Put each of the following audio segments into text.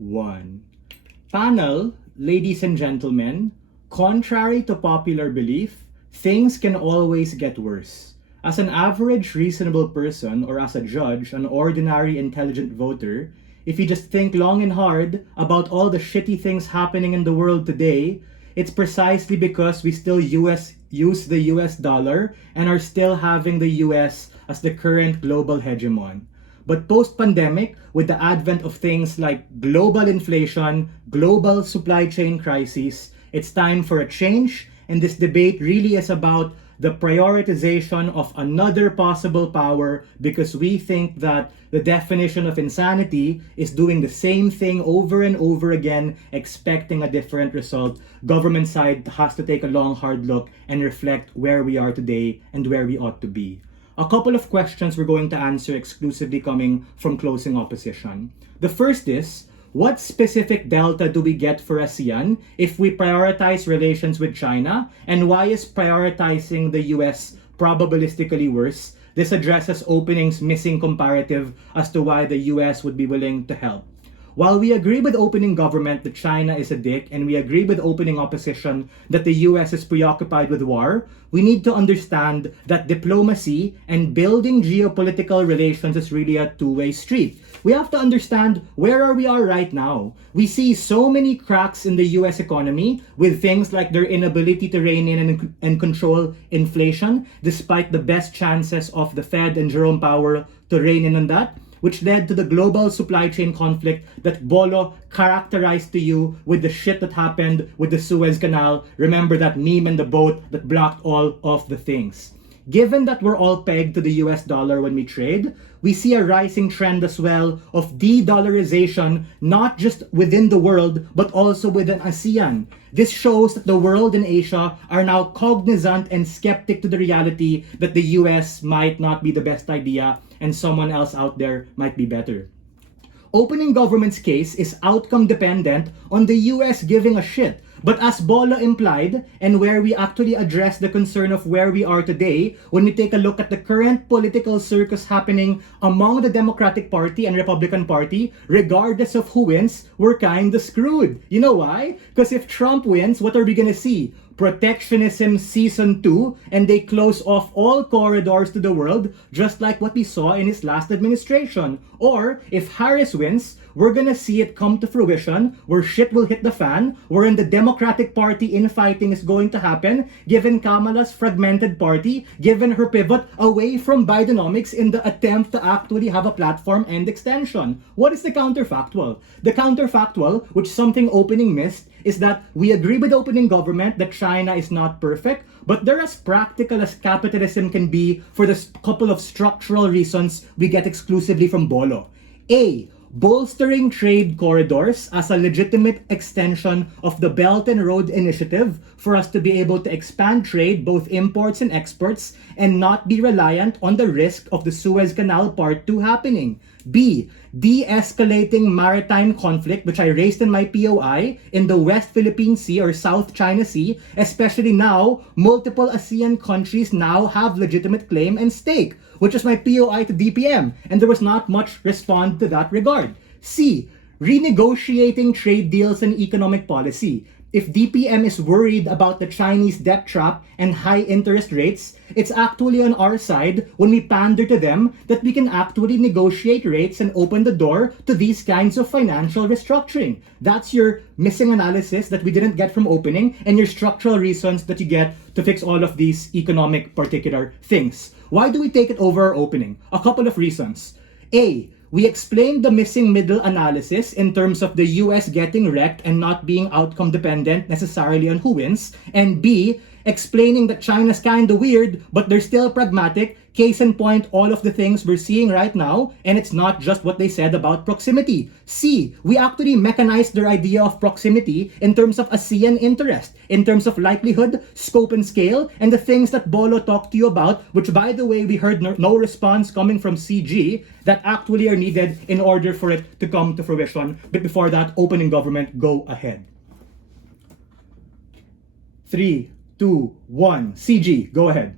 1. Panel, ladies and gentlemen, contrary to popular belief, things can always get worse. As an average reasonable person, or as a judge, an ordinary intelligent voter, if you just think long and hard about all the shitty things happening in the world today, it's precisely because we still use the US dollar and are still having the US as the current global hegemon. But post-pandemic, with the advent of things like global inflation, global supply chain crises, it's time for a change, and this debate really is about the prioritization of another possible power, because we think that the definition of insanity is doing the same thing over and over again, expecting a different result. Government side has to take a long, hard look and reflect where we are today and where we ought to be. A couple of questions we're going to answer exclusively coming from closing opposition. The first is, what specific delta do we get for ASEAN if we prioritize relations with China? And why is prioritizing the US probabilistically worse? This addresses opening's missing comparative as to why the US would be willing to help. While we agree with opening government that China is a dick, and we agree with opening opposition that the US is preoccupied with war, we need to understand that diplomacy and building geopolitical relations is really a two-way street. We have to understand where we are right now. We see so many cracks in the US economy with things like their inability to rein in and control inflation, despite the best chances of the Fed and Jerome Powell to rein in on that, which led to the global supply chain conflict that Bolo characterized to you with the shit that happened with the Suez Canal. Remember that meme in the boat that blocked all of the things. Given that we're all pegged to the US dollar when we trade, we see a rising trend as well of de-dollarization, not just within the world, but also within ASEAN. This shows that the world and Asia are now cognizant and skeptic to the reality that the US might not be the best idea and someone else out there might be better. Opening government's case is outcome dependent on the US giving a shit. But as Bolo implied, and where we actually address the concern of where we are today, when we take a look at the current political circus happening among the Democratic Party and Republican Party, regardless of who wins, we're kinda screwed. You know why? Because if Trump wins, what are we gonna see? Protectionism season 2, and they close off all corridors to the world, just like what we saw in his last administration. Or if Harris wins, we're gonna see it come to fruition, where shit will hit the fan, wherein the Democratic Party infighting is going to happen, given Kamala's fragmented party, given her pivot away from Bidenomics in the attempt to actually have a platform and extension. What is the counterfactual? The counterfactual, which something opening missed, is that we agree with opening government that China is not perfect, but they're as practical as capitalism can be for the couple of structural reasons we get exclusively from Bolo. A. Bolstering trade corridors as a legitimate extension of the Belt and Road Initiative for us to be able to expand trade, both imports and exports, and not be reliant on the risk of the Suez Canal Part 2 happening. B. De-escalating maritime conflict, which I raised in my POI, in the West Philippine Sea or South China Sea, especially now, multiple ASEAN countries now have legitimate claim and stake, which is my POI to DPM, and there was not much response to that regard. C. Renegotiating trade deals and economic policy. If DPM is worried about the Chinese debt trap and high interest rates, it's actually on our side when we pander to them that we can actually negotiate rates and open the door to these kinds of financial restructuring. That's your missing analysis that we didn't get from opening, and your structural reasons that you get to fix all of these economic particular things. Why do we take it over our opening? A couple of reasons. A. We explained the missing middle analysis in terms of the US getting wrecked and not being outcome dependent necessarily on who wins. And B, explaining that China's kinda weird, but they're still pragmatic. Case in point, all of the things we're seeing right now, and it's not just what they said about proximity. C, we actually mechanized their idea of proximity in terms of ASEAN interest, in terms of likelihood, scope and scale, and the things that Bolo talked to you about, which by the way, we heard no response coming from CG, that actually are needed in order for it to come to fruition. But before that, opening government, go ahead. 3, 2, 1, CG, go ahead.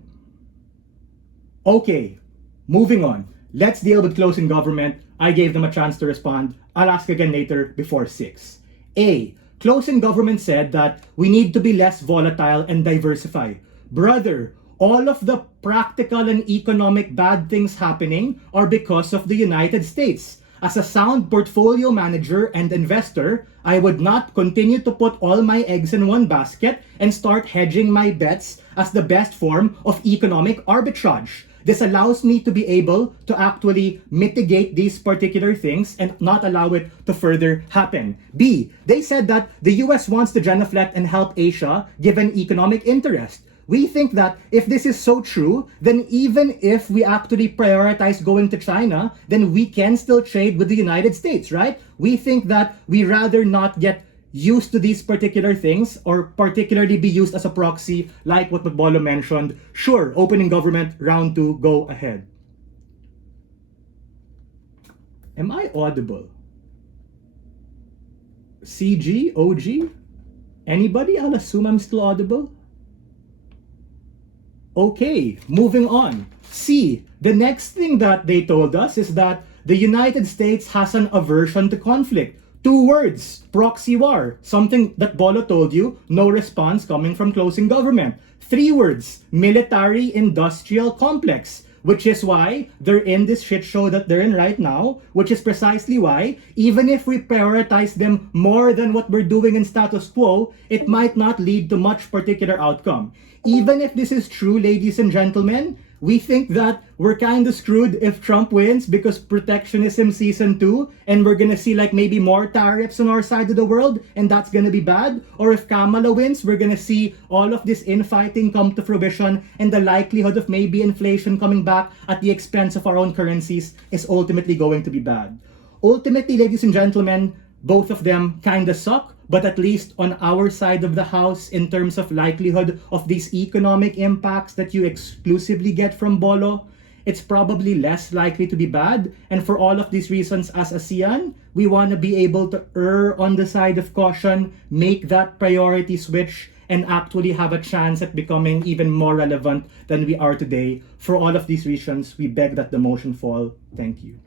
Okay, moving on. Let's deal with closing government. I gave them a chance to respond. I'll ask again later before 6. A. Closing government said that we need to be less volatile and diversify. Brother, all of the practical and economic bad things happening are because of the United States. As a sound portfolio manager and investor, I would not continue to put all my eggs in one basket and start hedging my bets as the best form of economic arbitrage. This allows me to be able to actually mitigate these particular things and not allow it to further happen. B, they said that the US wants to genuflect and help Asia given economic interest. We think that if this is so true, then even if we actually prioritize going to China, then we can still trade with the United States, right? We think that we rather not get used to these particular things or particularly be used as a proxy like what Bolo mentioned. Sure, opening government, round 2, go ahead. Am I audible? CG, OG? Anybody? I'll assume I'm still audible. Okay, moving on. C, the next thing that they told us is that the United States has an aversion to conflict. 2 words, proxy war, something that Bolo told you, no response coming from closing government. 3 words, military-industrial complex, which is why they're in this shit show that they're in right now, which is precisely why, even if we prioritize them more than what we're doing in status quo, it might not lead to much particular outcome. Even if this is true, ladies and gentlemen, we think that we're kind of screwed if Trump wins because protectionism season 2 and we're gonna see like maybe more tariffs on our side of the world and that's gonna be bad. Or if Kamala wins, we're gonna see all of this infighting come to fruition and the likelihood of maybe inflation coming back at the expense of our own currencies is ultimately going to be bad. Ultimately, ladies and gentlemen, both of them kind of suck, but at least on our side of the house, in terms of likelihood of these economic impacts that you exclusively get from Bolo, it's probably less likely to be bad. And for all of these reasons, as ASEAN, we want to be able to err on the side of caution, make that priority switch, and actually have a chance at becoming even more relevant than we are today. For all of these reasons, we beg that the motion fall. Thank you.